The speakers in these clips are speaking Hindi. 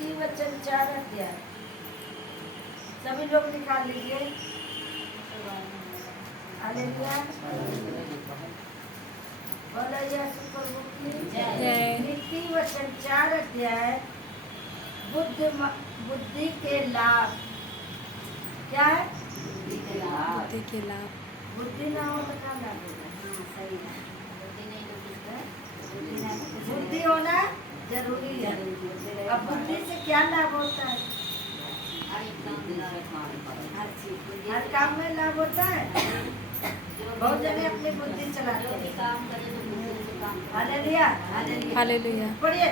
नीति वचन 4 अध्याय। सभी लोग निकाल लीजिए। हालेलुया। बोलो यीशु प्रभु की जय। नीति वचन 4 अध्याय। बुद्धि के लाभ। क्या है? बुद्धि के लाभ। बुद्धि के लाभ। बुद्धि ना हो तो क्या लाभ होगा? सही है। बुद्धि होना जरूरी है। अब बुद्धि से क्या लाभ होता है? हर काम में लाभ होता है। बहुत जने अपनी बुद्धि चलाते हैं। हालेलुया। हालेलुया। पढ़िए,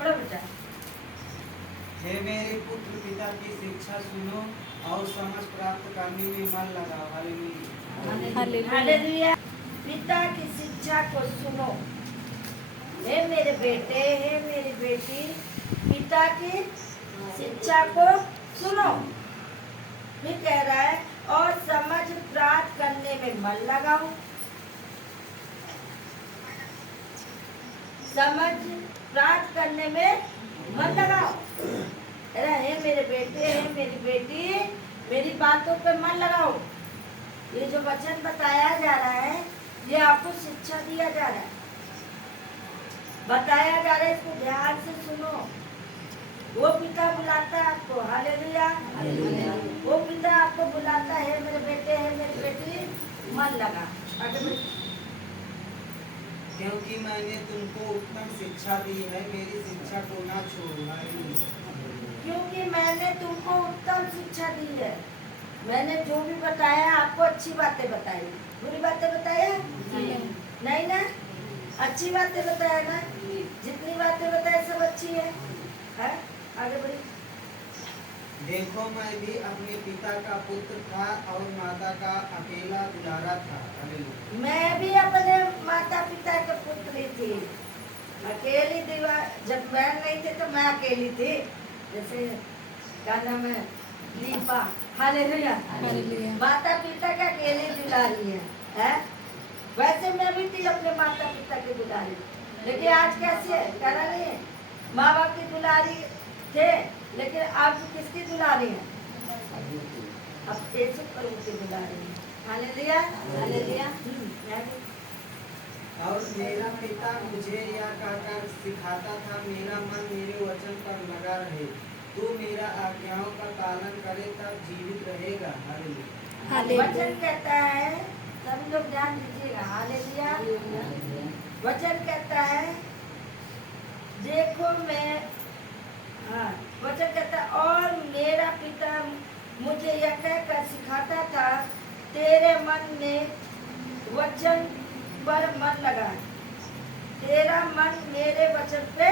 पढ़ो बेटा। हे मेरे पुत्र, पिता की शिक्षा सुनो और समझ प्राप्त करने में मन लगाओ। हालेलुया। हालेलुया। पिता की शिक्षा को सुनो। हे मेरे बेटे, हे मेरी बेटी, पिता की शिक्षा को सुनो। फिर कह रहा है और समझ प्राप्त करने में मन लगाओ। समझ प्राप्त करने में मन लगाओ। हे मेरे बेटे, हे मेरी बेटी, मेरी बातों पे मन लगाओ। ये जो वचन बताया जा रहा है, ये आपको शिक्षा दिया जा रहा है, बताया जा रहा है। इसको ध्यान से सुनो। वो पिता बुलाता है आपको। हालेलुया। वो पिता आपको बुलाता है, मेरे बेटे, है मेरी बेटी, मन लगा। आगे क्योंकि मैंने तुमको उत्तम शिक्षा दी है, मेरी शिक्षा को ना छोड़ो। हालेलुया। क्योंकि मैंने तुमको उत्तम शिक्षा दी है। मैंने जो भी बताया आपको अच्छी बातें बताई। बुरी बातें बताया नहीं ना? अच्छी बातें बताया ना? जितनी बातें बताए सब अच्छी है। आगे बढ़ी। देखो, मैं भी अपने पिता का पुत्र था और माता का अकेला दुलारा था। हालेलुया। मैं भी अपने माता पिता के पुत्री थी। अकेली दीवार, जब बहन नहीं थे तो मैं अकेली थी। जैसे क्या नाम है, दीपा। हालेलुया। माता पिता का अकेली दुलारी है? वैसे मैं भी थी अपने माता पिता की दुलारी। लेकिन आज कैसे है? कहना नहीं है। माँ बाप की दुलारी थे, लेकिन आप किसकी दुलारी है? अब यीशु प्रभु की दुलारी है। हालेलुया। हालेलुया। और मेरा पिता मुझे यह कहकर सिखाता था, मेरा मन मेरे वचन पर लगा रहे, तू मेरा आज्ञाओं का पालन करे तब जीवित रहेगा। हालेलुया। वचन कहता है, सब लोग ध्यान दीजिएगा। हालेलुया। वचन कहता है, देखो मैं, वचन कहता है और मेरा पिता मुझे यह कहकर सिखाता था, तेरे मन में वचन पर मन लगा। तेरा मन मेरे वचन पे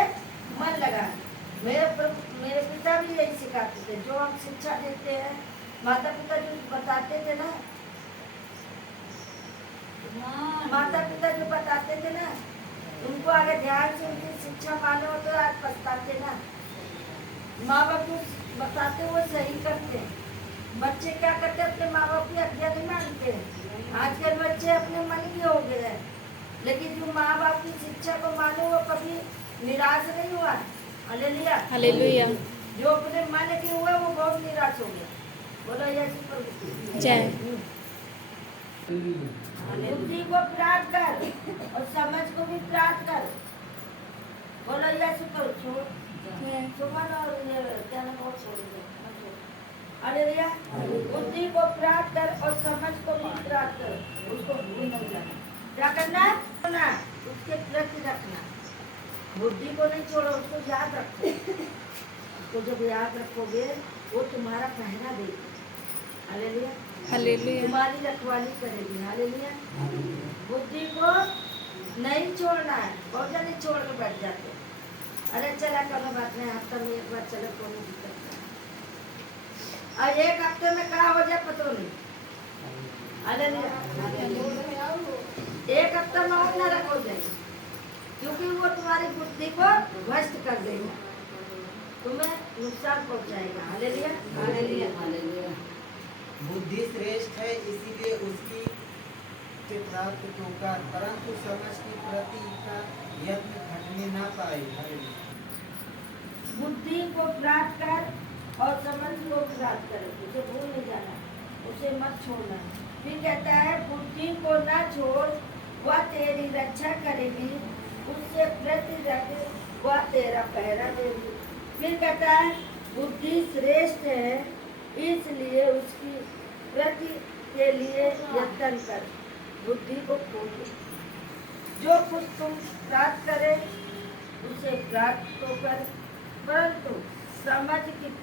मन लगा। मेरे पिता भी यही सिखाते थे। जो हम शिक्षा देते हैं, माता पिता जो बताते थे ना, माता पिता जो बताते थे ना, उनको आगे ध्यान से उनकी शिक्षा मानो तो आज पछताते ना। माँ बाप जो बताते वो सही करते हैं। बच्चे क्या करते, अपने माँ बाप की आज्ञा नहीं मानते हैं। आजकल बच्चे अपने मन के हो गए हैं, लेकिन जो माँ बाप की शिक्षा को मानो वो कभी निराश नहीं हुआ। हालेलुया। हालेलुया। जो अपने मन के हुए वो बहुत निराश हो गया। बोलो यीशु प्रभु जय। बुद्धि को प्राप्त कर और समझ को भी प्राप्त कर। बोलो यीशु प्रभु। सुमन और क्या नाम और छोड़ दो। हालेलुया। बुद्धि को प्राप्त कर और समझ को भी प्राप्त कर। उसको भूल नहीं जाना। क्या करना? उसके प्रति रखना। बुद्धि को नहीं छोड़ो, उसको याद रखो। उसको जब याद रखोगे वो तुम्हारा पहना देगी। हालेलुया। हालेलुया। तुम्हारी रखवाली करेगी। हालेलुया। बुद्धि को नहीं छोड़ना है। बहुत जल्दी छोड़ के बैठ जाते। अरे चला करो, बात नहीं, हफ्ता में एक बार चलो, कोई दिक्कत नहीं। और एक हफ्ते में क्या हो जाए पता नहीं। हालेलुया। एक हफ्ता में और नरक हो जाएगी, क्योंकि वो तुम्हारी बुद्धि को भ्रष्ट कर देगा, तुम्हें नुकसान पहुंचाएगा। हालेलुया। हालेलुया। हालेलुया। बुद्धि श्रेष्ठ है, इसीलिए उसकी से प्राप्त होगा, परंतु समझ की प्रति का यत्न घटने ना पाए। हालेलुया। बुद्धि को प्राप्त कर और समझ को प्राप्त कर, उसे भूल नहीं जाना, उसे मत छोड़ना। फिर कहता है बुद्धि को न छोड़, वह तेरी रक्षा करेगी, उससे प्रति रख वह तेरा पहरा देगी। फिर कहता है बुद्धि श्रेष्ठ है, इसलिए उसकी प्रति के लिए यत्न कर, बुद्धि को खोल। जो कुछ तुम प्राप्त करे उसे प्राप्त तो कर, परंतु समझ की